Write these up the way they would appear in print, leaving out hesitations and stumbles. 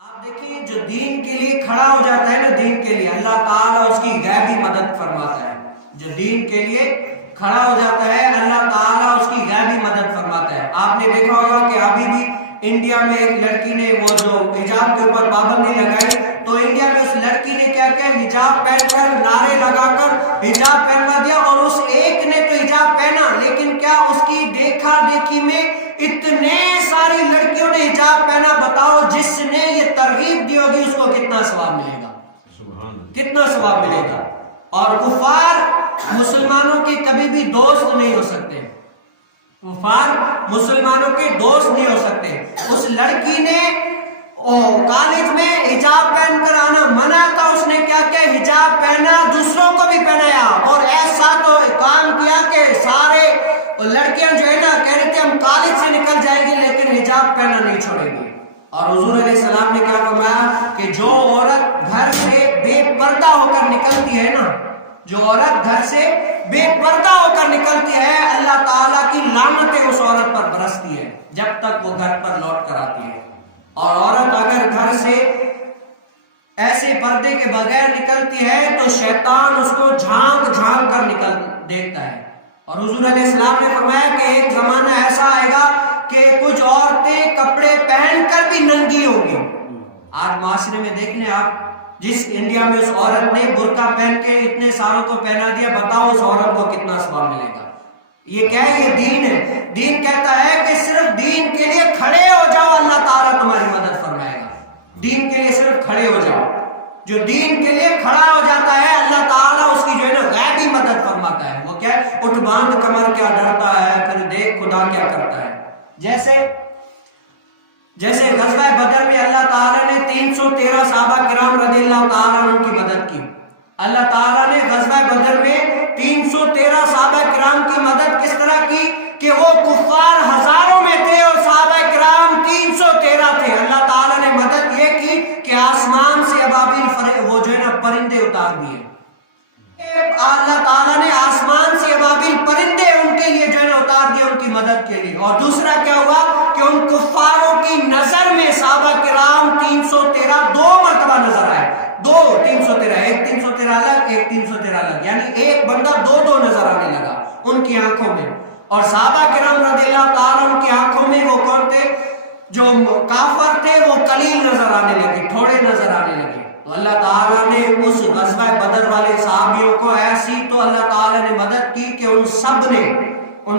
آپ دیکھیں جو دین کے لیے کھڑا ہو جاتا ہے نا، دین کے لیے اللہ تعالیٰ اس کی غیبی مدد فرماتا ہے. جو دین کے لیے کھڑا ہو جاتا ہے اللہ تعالیٰ اس کی غیبی مدد فرماتا ہے. آپ نے دیکھا ہوگا کہ ابھی بھی انڈیا میں ایک لڑکی نے وہ جو حجاب کے اوپر پابندی لگائی، تو انڈیا میں اس لڑکی نے کیا کیا، حجاب پہن کر نعرے لگا کر حجاب پہنوا دیا. اور اس ایک نے تو حجاب پہنا، لیکن کیا اس کی دیکھا دیکھی میں اتنے ساری لڑکیوں نے حجاب پہنا. بتاؤ جس نے یہ ترغیب دی ہوگی اس کو کتنا ثواب ملے گا، کتنا ثواب ملے گا. اور کفار مسلمانوں کے کبھی بھی دوست نہیں ہو سکتے، کفار مسلمانوں کے دوست نہیں ہو سکتے. اس لڑکی نے کالج میں حجاب پہن کر آنا منع تھا، اس نے کیا کیا، حجاب پہنا، دوسروں کو بھی پہنایا. اور ایسا تو کام کیا کہ سارے لڑکیاں جو ہے نا کہہ رہے تھے ہم کالج سے نکل جائیں گی لیکن حجاب پہننا نہیں چھوڑیں گے. اور حضور علیہ السلام نے کیا فرمایا کہ جو عورت گھر سے بے پردہ ہو کر نکلتی ہے نا، جو عورت گھر سے بے پردہ ہو کر نکلتی ہے، اللہ تعالیٰ کی لعنتیں اس عورت پر برستی ہے جب تک وہ گھر پر لوٹ کر آتی ہے. اور عورت اگر گھر سے ایسے پردے کے بغیر نکلتی ہے تو شیطان اس کو جھانک جھانک کر دیکھتا ہے. اور حضور علیہ السلام نے فرمایا کہ ایک زمانہ ایسا آئے گا کہ کچھ عورتیں کپڑے پہن کر بھی ننگی ہوں گی. آج معاشرے میں دیکھ لیں آپ، جس انڈیا میں اس عورت نے برقع پہن کے اتنے ساروں کو پہنا دیا، بتاؤ اس عورت کو کتنا ثواب ملے گا. یہ کیا ہے، یہ دین ہے. دین کہتا ہے کہ صرف دین کے لیے کھڑے ہو جاؤ، اللہ تعالیٰ تمہاری مدد فرمائے گا. دین کے لیے صرف کھڑے ہو جاؤ. جو دین کے لیے کھڑا ہو جاتا ہے اللہ تعالیٰ اس کی جو ہے نا غیبی مدد فرماتا ہے. وہ کیا ہے، اٹھ باندھ کمر کیا ڈرتا ہے، پھر دیکھ خدا کیا کرتا ہے. جیسے غزوہ بدر میں اللہ تعالیٰ نے 313 صحابہ کرام رضی اللہ تعالیٰ عنہ کی مدد کی. اللہ تعالیٰ نے غزوہ بدر میں 313 صحابہ کرام کی مدد کس طرح کی کہ وہ کفار ہزاروں میں تھے اور صحابہ کرام 313 تھے. اللہ تعالیٰ نے مدد یہ کی کہ آسمان سے ابابیل وہ جو ہے نا پرندے اتار دیے. اللہ تعالیٰ نے آسمان سے ابابیل پرندے ان کے لیے جو ہے نا اتار دیے ان کی مدد کے لیے. اور دوسرا کیا ہوا کہ ان کفاروں کی نظر میں صحابہ کرام 313 دو مرتبہ نظر آئے. 313، ایک 313 الگ، ایک 313 الگ، یعنی ایک بندہ دو نظر آنے لگا ان کی آنکھوں میں. اور صحابہ کرام رضی اللہ تعالیٰ ان کی آنکھوں میں وہ کون تھے، جو کافر تھے، وہ قلیل نظر آنے لگے، تھوڑے نظر آنے لگے. تو اللہ تعالیٰ نے اس غزوہ بدر والے صحابیوں کو ایسی تو اللہ تعالیٰ نے مدد کی کہ ان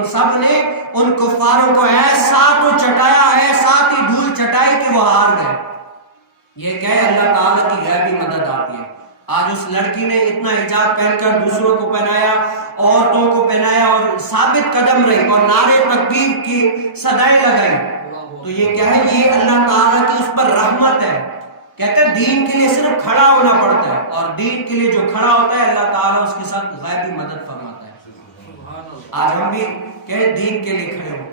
سب نے ان کفاروں کو ایسا تو چٹایا، ایسا کی دھول چٹائی کہ وہ ہار گئے. یہ کیا ہے، اللہ تعالیٰ کی غیبی مدد آتی ہے. آج اس لڑکی نے اتنا حجاب پہن کر دوسروں کو پہنایا، عورتوں کو پہنایا اور ثابت قدم رہی اور نعرے تکبیر کی صدائیں لگائی. تو یہ کیا ہے، یہ اللہ تعالیٰ کی اس پر رحمت ہے. کہتے ہیں دین کے لیے صرف کھڑا ہونا پڑتا ہے، اور دین کے لیے جو کھڑا ہوتا ہے اللہ تعالیٰ اس کے ساتھ غیبی مدد فرماتا ہے. آج ہم بھی کہ دین کے لیے کھڑے ہوں.